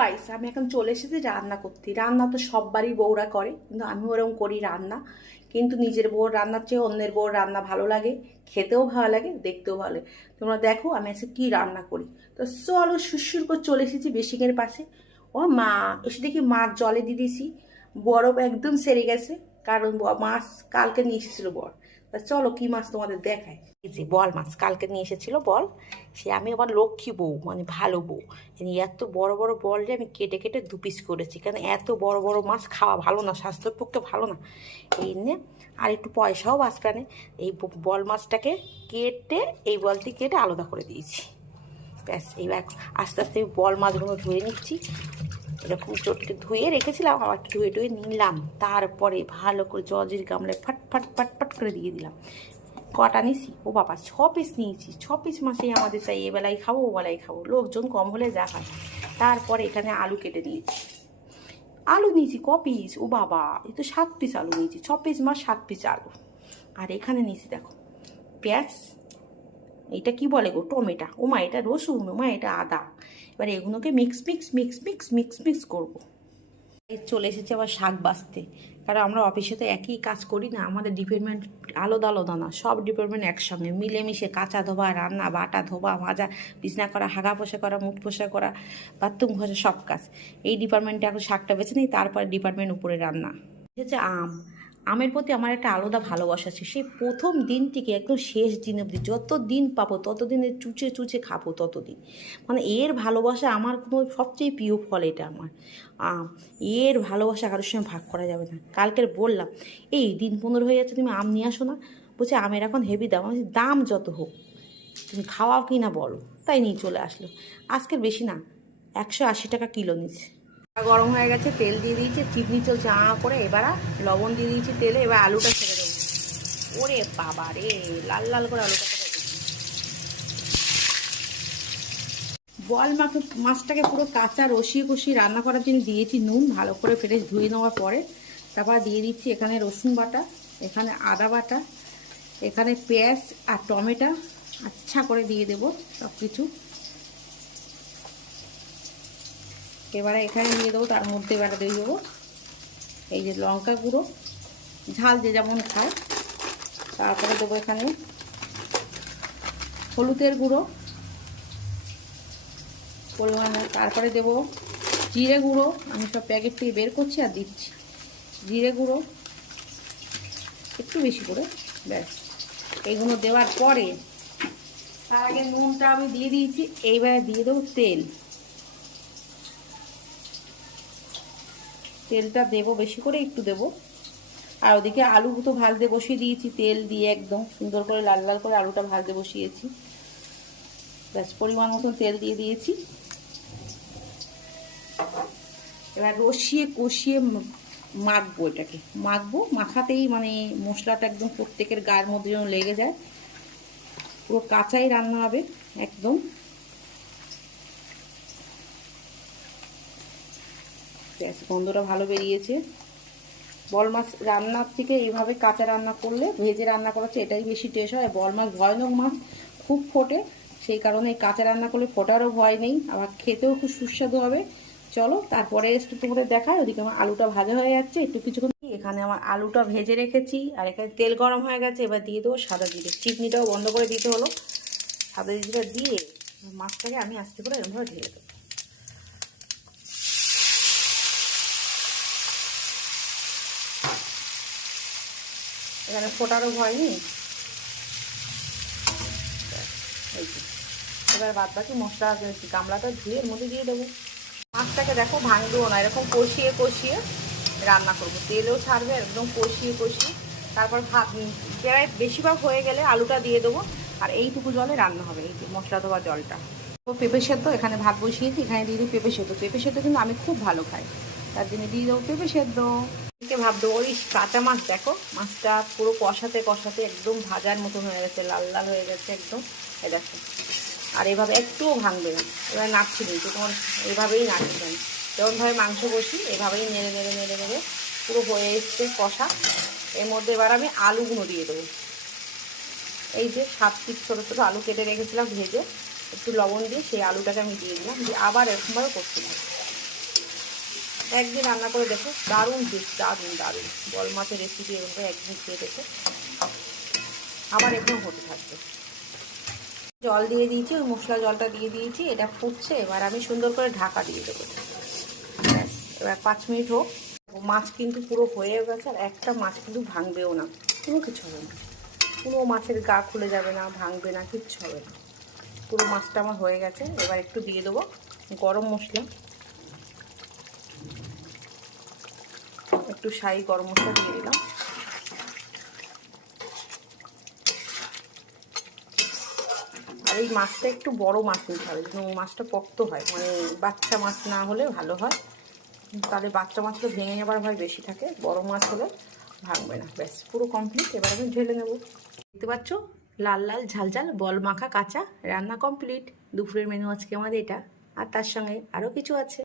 Guys, আমি এখন চলে এসেছি রান্না করতে। রান্না তো সববারই বউরা করে, কিন্তু আমি ওরকম করি রান্না। কিন্তু নিজের বউর রান্নার চেয়ে অন্যের বউর রান্না ভালো লাগে, খেতেও ভালো লাগে, দেখতেও ভালো লাগে। তোমরা দেখো আমি আজকে কি রান্না করি। তো চলো, সুরসুর করে চলে এসেছি বেসিনের পাশে। ও মা, এসে দেখি মাছ জলে দিয়ে দিয়েছি, বরফ একদম সেরে গেছে। কারণ মাছ কালকে নিয়ে এসেছিল বর। তা চলো কি মাছ তোমাদের দেখায়। এই যে বল মাছ কালকে নিয়ে এসেছিল বল। সে আমি আবার লক্ষ্মী বউ, মানে ভালো বউ। এত বড় বড় বলটা আমি কেটে কেটে দু পিস করেছি, কারণ এত বড় বড় মাছ খাওয়া ভালো না, স্বাস্থ্যের পক্ষে ভালো না। এই নিয়ে আর একটু পয়সাও বাঁচবে। এই বল মাছটাকে কেটে, এই বলটি কেটে আলাদা করে দিয়েছি। ব্যাস, এইবার আস্তে আস্তে বল মাছগুলো ধুয়ে নিচ্ছি। এরকম চটকে ধুয়ে রেখেছিলাম, আবার ধুয়ে টুয়ে নিলাম। তারপরে ভালো করে জলজির গামলায় ফাট ফাট ফাট ফাট করে দিয়ে দিলাম। কটা নিয়েছি, ও বাবা 6 পিস নিয়েছি। 6 পিস মাছেই আমাদের তাই এবেলায় খাবো ওবেলায় খাবো, লোকজন কম হলে যা হয়। তারপরে এখানে আলু কেটে নিয়েছি। আলু নিয়েছি ক পিস, ও বাবা এই তো 7 পিস আলু নিয়েছি। 6 পিস মাছ 7 পিস আলু। আর এখানে নিয়েছি দেখো পেঁয়াজ, এটা কি বলে গো, টমেটো। ওমা এটা রসুন, ওমা এটা আদা। এবার এগুলোকে mix mix mix mix mix mix করবো। চলে এসেছে আবার শাক বাছতে, কারণ আমরা অফিসে তো একই কাজ করি না, আমাদের ডিপার্টমেন্ট আলাদা আলাদা না, সব ডিপার্টমেন্ট একসঙ্গে মিলেমিশে কাঁচা ধোবা, রান্না বাটা, ধোবা ভাজা, বিছনা করা, হাগা পোষা করা, মুখ পোষা করা, বাথরুম ঘষা, সব কাজ এই ডিপার্টমেন্টে। এখন শাকটা বেছে নেই, তারপরে ডিপার্টমেন্ট উপরে রান্না। হচ্ছে আমের প্রতি আমার একটা আলাদা ভালোবাসা আছে, সেই প্রথম দিন থেকে একদম শেষ দিন অবধি যত দিন পাবো ততদিন চুচে চুচে খাবো ততদিন। মানে এর ভালোবাসা আমার কোনো সবচেয়ে প্রিয় ফল এটা আমার আম। এর ভালোবাসা কারোর সঙ্গে ভাগ করা যাবে না। কালকের বললাম এই দিন 15 হয়ে যাচ্ছে, তুমি আম নিয়ে আসো না। বলছে আমের এখন হেভি দাম। আমি দাম যত হোক তুমি খাওয়াও কি না বলো, তাই নিয়ে চলে আসলো। আজকের বেশি না, 180 টাকা কিলো নিচ্ছে। গরম হয়ে গেছে, তেল দিয়ে দিয়েছি, চিপনি চলছে করে। এবার লবণ দিয়ে দিয়েছি তেলে, এবার আলুটা ছেড়ে দেবো। ওরে বাবা রে, লাল লাল করে আলুটা করে দিচ্ছি। বল মাছটাকে পুরো কাঁচা রসিয়ে কষিয়ে রান্না করার জন্য দিয়েছি নুন, ভালো করে ফ্রেশ ধুয়ে নেওয়ার পরে। তারপর দিয়ে দিচ্ছি এখানে রসুন বাটা, এখানে আদা বাটা, এখানে পেঁয়াজ আর টমেটো আচ্ছা করে দিয়ে দেবো সব কিছু। এবারে এখানে দিয়ে দেবো, তার মধ্যে এবারে দিয়ে দেবো এই যে লঙ্কা গুঁড়ো, ঝাল যে যেমন খায়। তারপরে দেবো এখানে হলুদের গুঁড়ো পরিমাণে। তারপরে দেবো জিরে গুঁড়ো, আমি সব প্যাকেট থেকে বের করছি আর দিচ্ছি জিরে গুঁড়ো একটু বেশি করে। ব্যাস, এইগুলো দেওয়ার পরে তার আগে নুনটা আমি দিয়ে দিয়েছি। এইবারে দিয়ে দেবো তেল। তেলটা দেবো বেশি করে, একটু দেবো। আর ওদিকে আলু তো ভাজতে বসিয়ে দিয়েছি, তেল দিয়ে একদম সুন্দর করে লাল লাল করে আলুটা ভাজতে বসিয়েছি। ব্যাস, পরিমাণ মতন তেল দিয়ে দিয়েছি। এবার রসিয়ে কষিয়ে মাখবো, এটাকে মাখবো। মাখাতেই মানে মশলাটা একদম প্রত্যেকের গায়ের মধ্যে যেন লেগে যায়। পুরো কাঁচাই রান্না হবে একদম। ব্যাস, গন্ধটা ভালো বেরিয়েছে। বল মাছ রান্নার থেকে এইভাবে কাঁচা রান্না করলে, ভেজে রান্না করাচ্ছে এটাই বেশি টেস্ট হয়। বল মাছ ভয়ানক মাছ, খুব ফোটে, সেই কারণে কাঁচা রান্না করলে ফোটারও ভয় নেই, আবার খেতেও খুব সুস্বাদু হবে। চলো তারপরে একটু তোমাদের দেখায়। ওদিকে আমার আলুটা ভাজা হয়ে যাচ্ছে, একটু কিছুক্ষণ। এখানে আমার আলুটা ভেজে রেখেছি, আর এখানে তেল গরম হয়ে গেছে। এবার দিয়ে দেবো সাদা জিরে, চিকনিটাও বন্ধ করে দিতে হলো। সাদা জিরে দিয়ে মাছটাকে আমি আস্তে করে এরকমভাবে ঢেলে দেবো। এখানে ফোটারও ভয় নেই। এবার বাদ বাকি মশলা গামলাটা ধুয়ে এর মধ্যে দিয়ে দেবো। মাছটাকে দেখো ভাঙবেও না, এরকম কষিয়ে কষিয়ে রান্না করবো। তেলেও ছাড়বে, একদম কষিয়ে কষিয়ে। তারপর ভাত প্রায় বেশিরভাগ হয়ে গেলে আলুটা দিয়ে দেবো। আর এইটুকু জলে রান্না হবে, এই যে মশলা দেওয়া জলটা। তো পেঁপে সেদ্ধ এখানে ভাত বসিয়েছি, এখানে দিয়ে দিই পেঁপে সেদ্ধ। পেঁপে সেদ্ধ কিন্তু আমি খুব ভালো খাই, তার জন্য দিয়ে দেবো পেঁপে সেদ্ধ। ভাবতো ওই কাঁচা মাছ, দেখো মাছটা পুরো কষাতে কষাতে একদম ভাজার মতন হয়ে গেছে, লাল লাল হয়ে গেছে একদম। এই দেখো, আর এভাবে একটুও ভাঙবে না। এবার নাড়ছি দিই, তো তোমার এভাবেই নাড়ছি আমি যেমনভাবে মাংস বসি, এভাবেই নেড়ে নেড়ে নেড়ে নেড়ে পুরো হয়ে এসছে কষা। এর মধ্যে এবার আমি আলুগুলো দিয়ে দেবো। এই যে 7 পিস ছোটো ছোটো আলু কেটে রেখেছিলাম ভেজে, একটু লবণ দিয়ে সেই আলুটাকে আমি দিয়ে দিলাম, দিয়ে আবার এরকমভাবে করতে থাকি। একদিন রান্না করে দেখো, দারুণ টেস্ট, দারুণ দারুণ। বল মাছের রেসিপি এরকম একদিন খেয়ে দেখো, আবার এখনো হতে থাকবে। জল দিয়ে দিয়েছি, ওই মশলা জলটা দিয়ে দিয়েছি, এটা ফুটছে। এবার আমি সুন্দর করে ঢাকা দিয়ে দেবো। এবার 5 মিনিট হোক। মাছ কিন্তু পুরো হয়ে গেছে, আর একটা মাছ কিন্তু ভাঙবেও না, কোনো কিছু হবে না, কোনো মাছের গা খুলে যাবে না, ভাঙবে না, কিচ্ছু হবে না। পুরো মাছটা আমার হয়ে গেছে। এবার একটু দিয়ে দেবো গরম মশলা, একটু শাহি গরম মশলা দিয়ে দিলাম। আর এই মাছটা একটু বড় মাছ নিতে হবে, যেন মাছটা পক্ত হয়, মানে বাচ্চা মাছ না হলে ভালো হয়, তাহলে বাচ্চা মাছগুলো ভেঙে যাবার ভয় বেশি থাকে, বড় মাছ হলে ভাঙবে না। ব্যাস পুরো কমপ্লিট। এবার আমি ঢেলে নেব। দেখতে পাচ্ছ লাল লাল ঝাল ঝাল বল মাখা কাঁচা রান্না কমপ্লিট। দুপুরের মেনু আজকে আমাদের এটা, আর তার সঙ্গে আরও কিছু আছে।